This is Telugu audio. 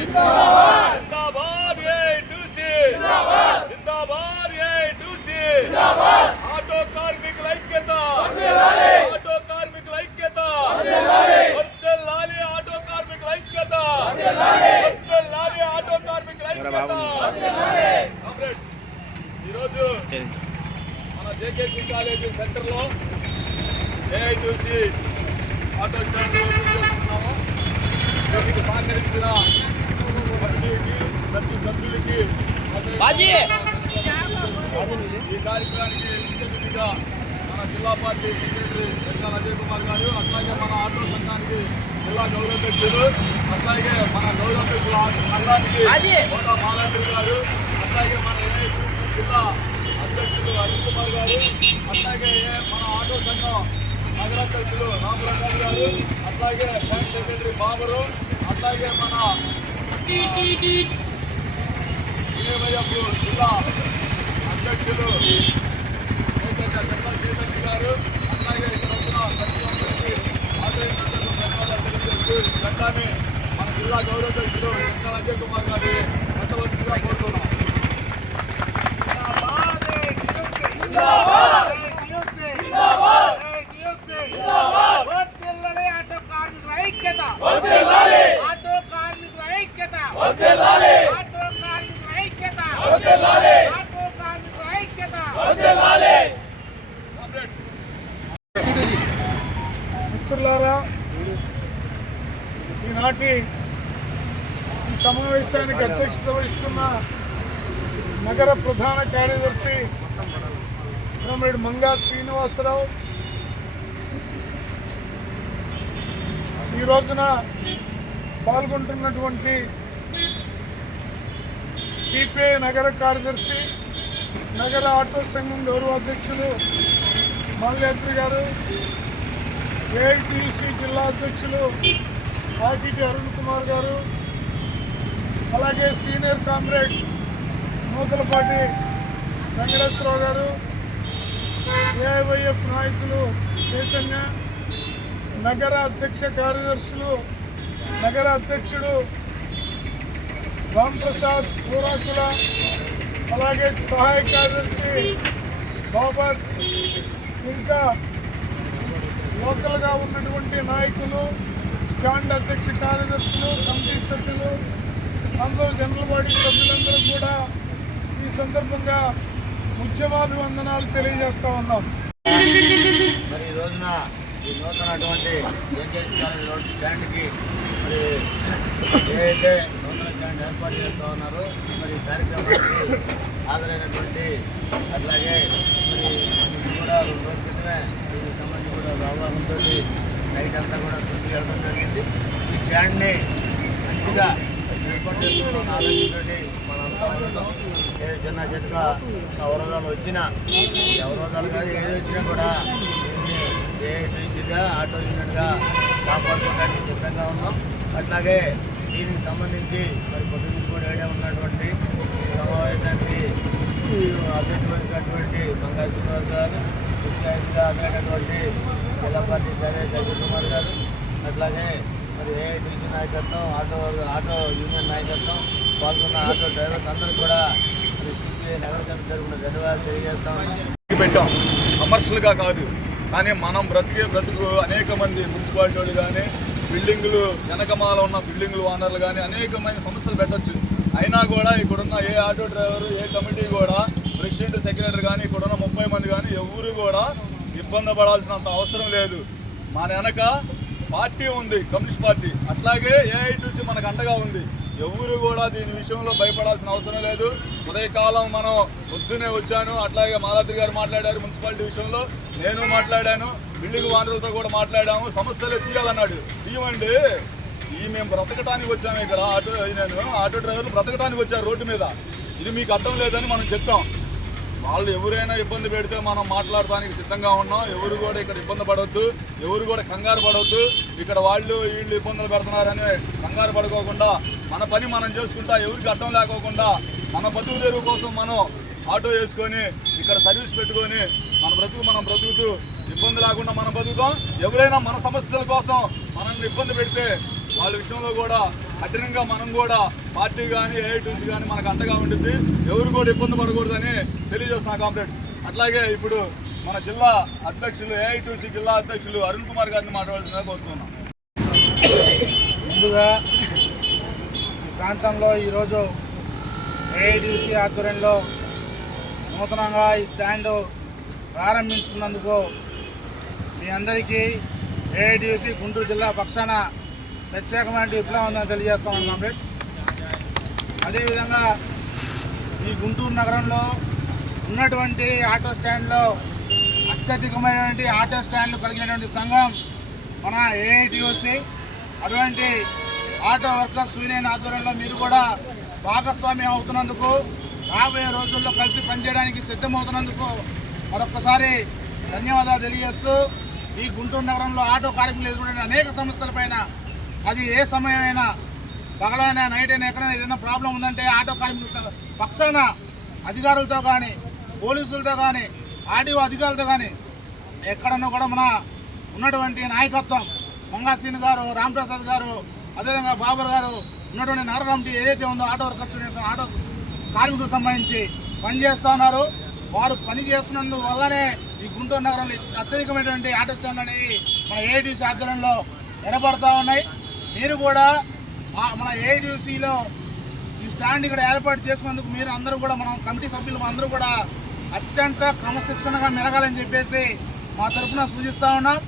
జిందాబాద్ ఏఐటీయూసీ జిందాబాద్ ఏఐటీయూసీ ఆటో కార్మికుల ఐక్యత ఆటో కార్మికుల ఐక్యత వర్ధిల్లాలి ఆటో కార్మికుల ఐక్యత వర్ధిల్లాలి ఆటో కార్మికుల ఐక్యత. ఈరోజు మన జేకేసీ కాలేజీ సెంటర్లో ఏఐటీయూసీ ఆటో స్టాండ్ ఓపెన్ చేస్తున్నాము. దీనికి సహకరించిన ప్రతి సభ్యులకి ఈ కార్యక్రమానికి ముఖ్య అతిథిగా మన జిల్లా పార్టీ సెక్రటరీ వెంకట అజయ్ కుమార్ గారు, అట్లాగే మన ఆటో సంఘానికి జిల్లా గౌరవాధ్యక్షులు, అట్లాగే మన గౌరవాధ్యక్షుల సంఘానికి కోట మాలాంటి గారు, అట్లాగే మన ఏఐటీయూసీ జిల్లా అధ్యక్షులు అనిల్ కుమార్ గారు, అట్లాగే మన ఆటో సంఘం నగరాధ్యక్షులు రామప్రసాద్ గారు, అట్లాగే బ్యాంక్ సెక్రటరీ బాబరు, అట్లాగే మన ఏవైఎఫ్ జిల్లా అధ్యక్షులు చంద్రశేఖర్ గారు, అట్లాగే ఇక్కడ వచ్చిన ప్రతి ఒక్కరికి ఆదరించినందుకు ధన్యవాదాలు తెలియజేస్తూ వెంటనే మన జిల్లా గౌరవాధ్యక్షులు వెంకట అజయ్ కుమార్ గారి పెట్టవలసిందిగా కోరుతున్నాం. మిత్రులారా, ఈనాటి ఈ సమావేశానికి అధ్యక్షత వహిస్తున్న నగర ప్రధాన కార్యదర్శి కామ్రేడ్ మంగా శ్రీనివాసరావు, ఈ రోజున పాల్గొంటున్నటువంటి సిపిఐ నగర కార్యదర్శి, నగర ఆటో సంఘం గౌరవాధ్యక్షులు మాల్యాద్రి గారు, ఏఐటీయూసీ జిల్లా అధ్యక్షులు ఆర్టీటీ అరుణ్ కుమార్ గారు, అలాగే సీనియర్ కామ్రేడ్ నూతలపాటి వెంకటేశ్వరరావు గారు, ఏఐవైఎఫ్ నాయకులు చైతన్య, నగర అధ్యక్ష కార్యదర్శులు, నగర అధ్యక్షుడు రాంప్రసాద్ పూరాకుల, అలాగే సహాయ కార్యదర్శి బాబర్, ఇంకా లోకల్గా ఉన్నటువంటి నాయకులు, స్టాండ్ అధ్యక్ష కార్యదర్శులు, కమిటీ సభ్యులు, అందరూ జనరల్ బాడీ సభ్యులందరూ కూడా ఈ సందర్భంగా ఉద్యమాభివందనాలు తెలియజేస్తా ఉన్నాం. మరి ఈ రోజున ఈ నూతనటువంటి జేకేసీ కాలేజ్ రోడ్ స్టాండ్కి మరి ఏదైతే నూతన స్టాండ్ ఏర్పాటు చేస్తూ ఉన్నారో మరి ఈ కార్యక్రమానికి హాజరైనటువంటి, అట్లాగే మరి కూడా 2 రోజుల క్రితమే దీనికి సంబంధించి కూడా అవగాహనతో నైట్ అంతా కూడా చుట్టూ వెళ్ళడం జరిగింది. ఈ స్టాండ్ని మంచిగా ఏర్పాటు చేసుకోవడం ఆలోచనతో మనంతా ఉండటం, ఏ చిన్న చిన్నగా అవరోధాలు వచ్చినా, అవరోధాలు కాదు ఏది వచ్చినా కూడా ఏఐటీయూసీగా ఆటో యూనియన్గా కాపాడుకోవడానికి సిద్ధంగా ఉన్నాం. అట్లాగే దీనికి సంబంధించి మరి పొద్దున్న కూడా ఏడే ఉన్నటువంటి సమావేశానికి అధ్యక్షులైనటువంటి మంగా శ్రీనివాస్ గారు, ముఖ్య అతిథిగా అధ్యక్షులైనటువంటి జిల్లా పార్టీ కార్యదర్శి అజయ్ కుమార్ గారు, అట్లాగే మరి ఏఐటీసీ నాయకత్వం, ఆటో యూనియన్ నాయకత్వం, పాల్గొన్న ఆటో డ్రైవర్స్ అందరూ కూడా మరి సిపిఐ నగర సమితి తరఫున ధన్యవాదాలు తెలియజేస్తామని పెట్టాం. కమర్షియల్గా కాదు, కానీ మనం బ్రతుకు అనేక మంది మున్సిపాలిటీ వాళ్ళు కానీ, బిల్డింగులు వెనకమాల ఉన్న బిల్డింగులు ఓనర్లు కానీ అనేకమైన సమస్యలు పెట్టచ్చు. అయినా కూడా ఇక్కడున్న ఏ ఆటో డ్రైవరు, ఏ కమిటీ కూడా, ప్రెసిడెంట్ సెక్రటరీ కానీ, ఇక్కడున్న 30 మంది కానీ ఎవరు కూడా ఇబ్బంది పడాల్సినంత అవసరం లేదు. మన వెనక పార్టీ ఉంది, కమ్యూనిస్ట్ పార్టీ, అట్లాగే ఏఐటీయూసీ మనకు అండగా ఉంది. ఎవరు కూడా దీని విషయంలో భయపడాల్సిన అవసరం లేదు. ఉదయకాలం మనం పొద్దునే వచ్చాను, అట్లాగే మాలాద్రి గారు మాట్లాడారు మున్సిపాలిటీ విషయంలో, నేను మాట్లాడాను, బిల్డింగ్ ఓనర్లతో కూడా మాట్లాడాము. సమస్యలు తీయాలన్నాడు, తీయమండి, మేము బ్రతకటానికి వచ్చాము ఇక్కడ. ఆటో డ్రైవర్లు బ్రతకటానికి వచ్చారు రోడ్డు మీద, ఇది మీకు అర్థం లేదని మనం చెప్పాం. వాళ్ళు ఎవరైనా ఇబ్బంది పెడితే మనం మాట్లాడటానికి సిద్ధంగా ఉన్నాం. ఎవరు కూడా ఇక్కడ ఇబ్బంది పడవద్దు, ఎవరు కూడా కంగారు పడవద్దు. ఇక్కడ వీళ్ళు ఇబ్బందులు పెడుతున్నారని కంగారు పడుకోకుండా మన పని మనం చేసుకుంటా, ఎవరికి అడ్డం లేకోకుండా మన బతుకు తెరువు కోసం మనం ఆటో వేసుకొని ఇక్కడ సర్వీస్ పెట్టుకొని మన బ్రతుకు మనం బ్రతుకుతూ ఇబ్బంది లేకుండా మనం బతుకుతాం. ఎవరైనా మన సమస్యల కోసం మనల్ని ఇబ్బంది పెడితే వాళ్ళ విషయంలో కూడా కఠినంగా మనం కూడా పార్టీ కానీ ఏఐటీసీ కానీ మనకు అండగా ఉంటుంది, ఎవరు కూడా ఇబ్బంది పడకూడదని తెలియజేస్తున్నాం కామ్రేడ్. అట్లాగే ఇప్పుడు మన జిల్లా అధ్యక్షులు ఏఐటీసీ జిల్లా అధ్యక్షులు అరుణ్ కుమార్ గారిని మాట్లాడాల్సిందిగా కోరుతున్నాం. ముందుగా ఈ ప్రాంతంలో ఈరోజు ఏఐటీసీ ఆధ్వర్యంలో నూతనంగా ఈ స్టాండ్ ప్రారంభించుకున్నందుకు మీ అందరికీ ఏఐటీసీ గుంటూరు జిల్లా పక్షాన ప్రత్యేకమైన విప్లవం తెలియజేస్తామని కామ్రేడ్స్. అదేవిధంగా ఈ గుంటూరు నగరంలో ఉన్నటువంటి ఆటో స్టాండ్లో అత్యధికమైనటువంటి ఆటో స్టాండ్లు కలిగినటువంటి సంఘం మన ఏఐటీసీ. అటువంటి ఆటో వర్కర్స్ యూనియన్ ఆధ్వర్యంలో మీరు కూడా భాగస్వామ్యం అవుతున్నందుకు, రాబోయే రోజుల్లో కలిసి పనిచేయడానికి సిద్ధమవుతున్నందుకు మరొకసారి ధన్యవాదాలు తెలియజేస్తూ, ఈ గుంటూరు నగరంలో ఆటో కార్మికులు ఎదుర్కొనే అనేక సమస్యలపైన, అది ఏ సమయమైనా పగలైనా నైట్ అయినా ఎక్కడైనా ఏదైనా ప్రాబ్లం ఉందంటే ఆటో కార్మికుల పక్షాన అధికారులతో కానీ పోలీసులతో కానీ ఆర్టీఓ అధికారులతో కానీ ఎక్కడన్నా కూడా మన ఉన్నటువంటి నాయకత్వం మంగాసీన్ గారు, రాంప్రసాద్ గారు, అదేవిధంగా బాబర్ గారు ఉన్నటువంటి నగర కమిటీ ఏదైతే ఉందో ఆటో వర్కర్స్ ఆటో కార్మికులకు సంబంధించి పనిచేస్తూ ఉన్నారు. వారు పని చేస్తున్నందు వల్లనే ఈ గుంటూరు నగరంలో అత్యధికమైనటువంటి ఆటో స్టాండ్లు అనేవి మన ఏఐటీసీ ఆధ్వర్యంలో ఏర్పడుతూ ఉన్నాయి. మీరు కూడా మన ఏఐటీసీలో ఈ స్టాండ్ ఇక్కడ ఏర్పాటు చేసుకున్నందుకు మీరు అందరూ కూడా, మనం కమిటీ సభ్యులు అందరూ కూడా అత్యంత క్రమశిక్షణగా మెరగాలని చెప్పేసి మా తరఫున సూచిస్తూ ఉన్నాం.